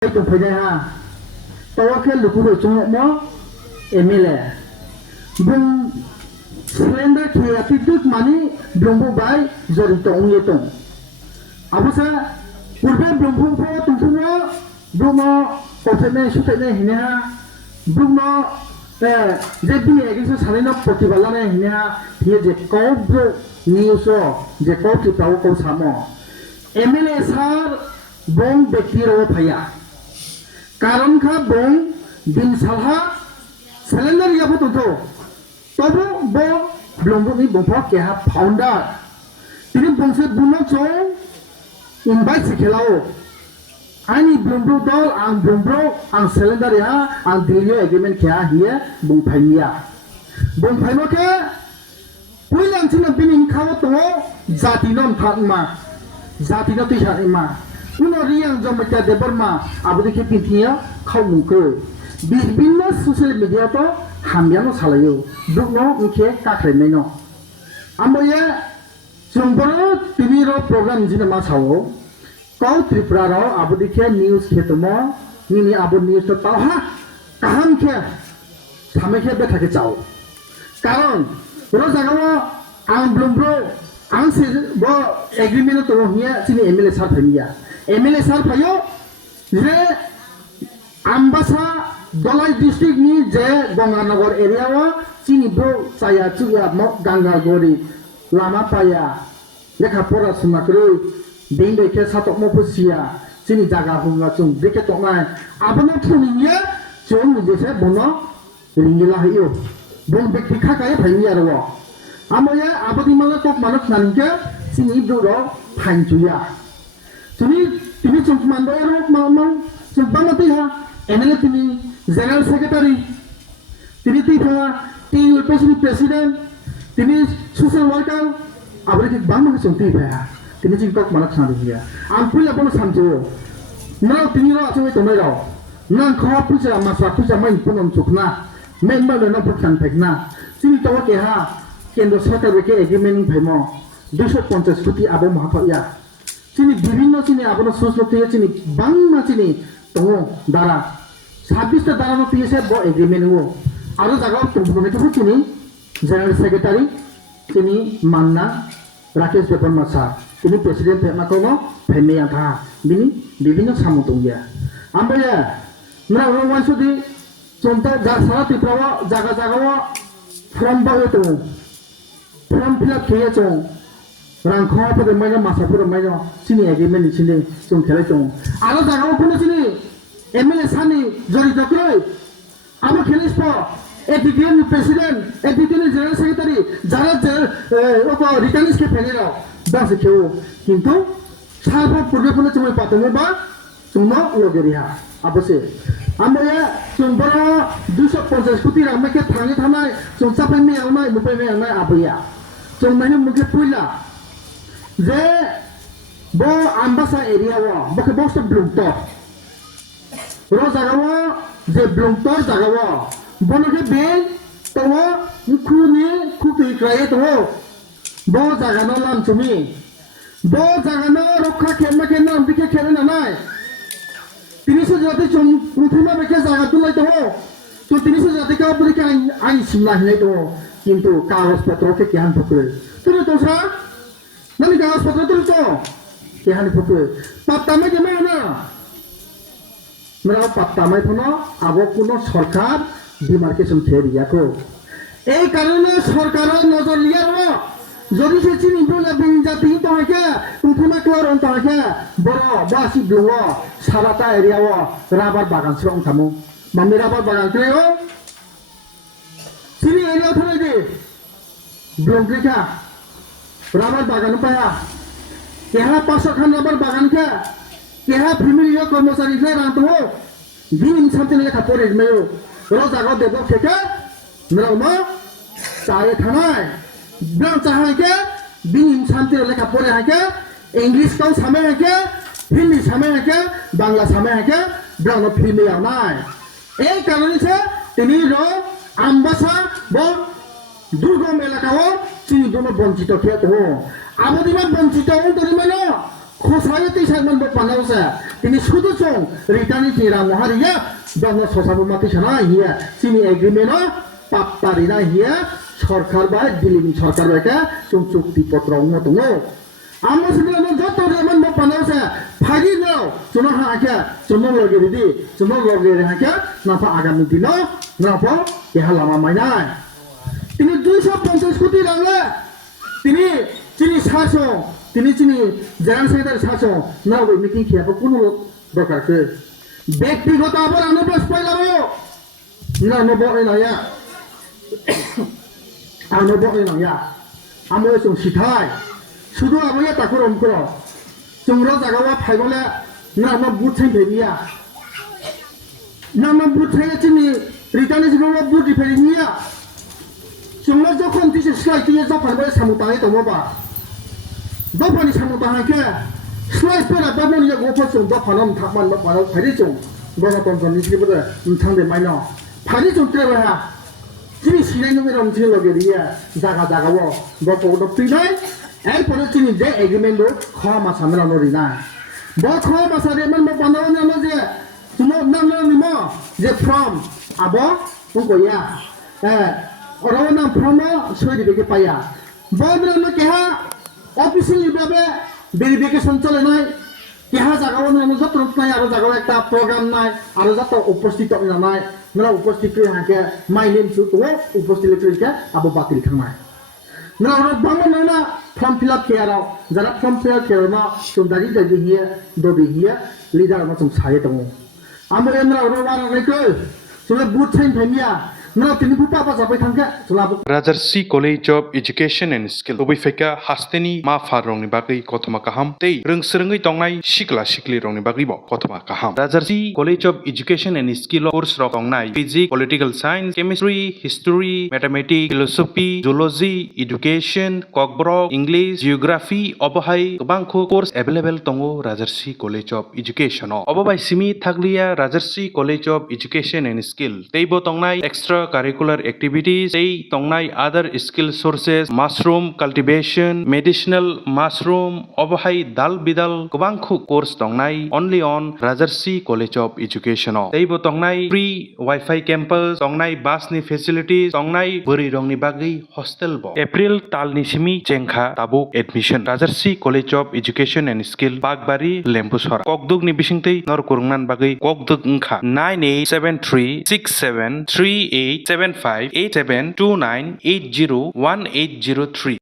Itu punya ha. Tahu ke lupa tu cuma mo MLA. Bung slender kia tiduk mani belum buat jadi tu ungye tu. Apa sa? Urban belum buat tu semua belum mo potene sutene hina belum mo jadi ni kisah salina potibala ni hina dia je kau bro niuso je kau tu tahu kau sama. MLA sar bung bektiro paya. कारण का Bong दिन सालहा cylinder या photo तो तबो बो ब्लम्बो नि बंफा के हा फाउंडर तिनि बंसे बुनो चो इनवाइट सिखेलाओ आनी ब्लम्बो दल आं ब्लम्बो आं सिलेंडर या आं दिलियो एग्रीमेंट क्या हिया बंफाइया बंफाइनो के पुइलां चिन बिनि खाओ तो जाति नम थामा जाति न तिसामा उन्होंने रियांग जो मचा देबरमा अब देखिए पिंटिया खाओ मुके बिना सोशल मीडिया तो हम यानो सालायो दुखनो उनके काखरे में नो आम्बो ये चुंबरो टीवी रो प्रोग्राम जिने मा सावो कौ त्रिपुरा रो अब देखिए न्यूज़ खेतमो निनी अब न्यूज़ तो ताहा कहम के सामे के बैठा के चाओ कारण रो जगह आं ब्लुम्ब्रो आं से वो एग्रीमेंट तो हिया चिनी एमएलए सार फैमिया MLA sar payo je ambasa dolai district ni je Ganganagar area wa chini bro saya chuya mo Gangagori lama paya lekha pora sumakru dingde ke satok mo pusia chini jaga hunga chung deke to nai abono thuniya chung ni je bono ringila hiyo bon bekti kha kai phaiya ro amoya abodi mala tok manok nanke chini bro ro phanjuya Tini cuma mandor mau cuma mati ha MLA tini general secretary tini tiba tini presiden tini social worker abri kita bang cuma tiba ya tini cingkok mana sana dia ampun lah pun samjo nau tini lo acuh itu merau nang kau puja masa puja main pun cukna main malu nang pujan pekna sini tahu ke ha kendo secretary ke agreement pemo 250 koটি abo mahapa ya চিনি বিভিন্ন চিনি আপনার সোসলতে চিনি বাংলা চিনি তো দ্বারা 26টা দ্বারা পিএসএ ব এগ্রিমেন্ট হো আরো জায়গা তুমি তো চিনি জেনারেল সেক্রেটারি চিনি মান্না রাকেশ বেপন মাসা তিনি প্রেসিডেন্ট মাকনো ফেমে আধা বিনি বিভিন্ন সামুতঙ্গিয়া আমরা না ওয়ানসুদি চন্তা যা সারা ত্রিপুরা জায়গা জায়গা ফর্ম বাগে তো ফর্ম ফিল আপ খেয়ে চং rangkau pada mana masa pada mana sini agreement di sini cuma kelai cuma. Alat jaga pun di sini MLA sani jadi dokter. Apa kelai spo? Edikian presiden, edikian general secretary, jalan apa returnis ke pengira. Dah sekiu. Kintu siapa pergi pun cuma patungmu ba cuma logeria. Apa sih? Amba ya cuma 250 koটি ramai ke thangi thanai cuma sampai ni ramai mupai ni ramai apa ya? Cuma ni mungkin pula. যে ব Ambassa area বকে বস ব্লুমটর র জায়গা যে ব্লুমটর জায়গা বনকে বে তো খুনি খুতি ক্রায়ে তো ব জায়গা নাম তুমি ব জায়গা রক্ষা কেমন কেমন দিকে খেলে না নাই 300 জাতি মুথিমা বেকে জায়গা তুলাই তো 300 জাতি কা পরীক্ষা আইন সিমলা হিলাই তো কিন্তু কাগজপত্রকে কেন পকড়ে তুমি তো sir Nanti kalau sepatu terus tu, kehan foto. Patama jema na. Mereka patama itu na, abo kuno sarkar demarcation theory aku. Karena sarkar nozor liar na. Jadi secin itu lebih jati itu aja. Utama keluar untuk aja. Boro, basi blua, sarata area wa, rabar bagan serong kamu. Mami rabar bagan kau. Sini area tu lagi. Belum kerja. Rabar bagan apa ya? Kehah pasokan rabar bagan ke? Kehah family yo कर्मचारी से रांत हो? दिन संते ने खापोरे में यो. रोज आगो देवो के? मेरा माँ चाहे थाना है. बिना चाहे के? दिन संते ने खापोरे है के? इंग्लिश का समय है के? हिंदी समय है के? बांग्ला समय है के? बिना नो फिल्म आना है. कारण से तिनी रो आम्बासा बो দুর্গম এলাকা চিনি জন্য বঞ্চিত খেত হো আবদিমান বঞ্চিত হো তরি মানে khosaya ti sagman bo panau sa tini sudu chong ritani ti ra mohariya dona sosabu mati sana hiya chini agreement no pappari na hiya সরকার বা দিল্লি সরকার একটা চুক্তি পত্র মতো আমরা সেগুলো যত যেমন বানাইছে ফাগি নাও চুনো হাঁকা চুনো লগে দিদি চুনো লগে হাঁকা নাফা আগামী দিন নাফা ইহা লামা মাইনাই তিনি 250 কোটি রাঙা তিনি চিনি শাসন তিনি চিনি জেনারেল সেক্রেটারি শাসন না ওই মিটিং খেয়াবো কোনো দরকার কে ব্যক্তিগত আবার আনুপ্রাস পাইলাম না নব এলায়া आंनो बगे नंया आमो जों सिथाय सुदु आमया ताखर हमखर जोंरा जागावा फाइबले नामा बुथै फेरिया नामा बुथै चिनि रिटानि जिगवा बुथि फेरिया जोंना जखन तिसे स्लाइड तिया जफानबे सामुताय दमबा दफानि सामुताहायके स्लाइड पेरा बाबनि गफो जों दफानम थामान दफानाव फारि जों गणतन्त्रनि सिबो थांदे माइनो फारि जों ट्रेबा চিনি সিনাই নবে রং চিনি লগে দিয়া জাগা জাগাবো গপ গপ তুইনাই এরপরে চিনি যে এগ্রিমেন্ট খাওয়া মাছ আমরা নরি না ব খাওয়া মাছ আরে মান বানাও না যে তুমি নাম নিম যে ফ্রম আব কোন কইয়া ওরাও নাম ফ্রম সই দিবে পাইয়া বদরানো কেহা অফিসিয়ালি ভাবে ভেরিফিকেশন চলে নাই কেহা জাগাও নাম যত্ন নাই আর জাগাও একটা প্রোগ্রাম নাই আর যত উপস্থিত নাই Nala উপস্থিত হাকে মাই নেম সু তো উপস্থিত লেখা আবো বাতিল খামায় না ওরা বাংলা না ফর্ম ফিল আপ কেয়ারাও যারা ফর্ম ফিল আপ কেয়ারনা সুন্দরী যদি হিয়া দবি হিয়া লিডার মত সায়ে দङ আমরা না ওরা ওয়ারা নাইকো সুলে বুট সাইন ফাইমিয়া না তিনি ফুপা পা যাবাই থাঙ্কে সুলাবো Rajarsi College of Education and Skill Obifeka Hasteni Ma Farongni Bagi Kotoma Kaham Tei Rungsrengi Tongnai Shikla Shikli Rongni Bagi Bo Kotoma Kaham Rajarsi College of Education and Skill course rok tongnai Physics, Political Science, Chemistry, History, Mathematics, Philosophy, Zoology, Education, Kokborok, English, Geography Obohai Kobangkho course available tongo Rajarsi College of Education Obobai Simi Thaglia Rajarsi College of Education and Skill Teibo tongnai extra curricular activities tei tongnai other skill sources mushroom cultivation medicinal mushroom obohai dal bidal kobangkhu course tongnai only on Rajarsi College of Education teibo tongnai free wifi campus tongnai bus ni facilities tongnai bori rongni bagi hostel bo April talni simi chengkha tabuk admission Rajarsi College of Education and Skill Bagbari Lempusora kokduk ni bisingtei nor kurungnan bagi kokduk ungkha 98736738758729801803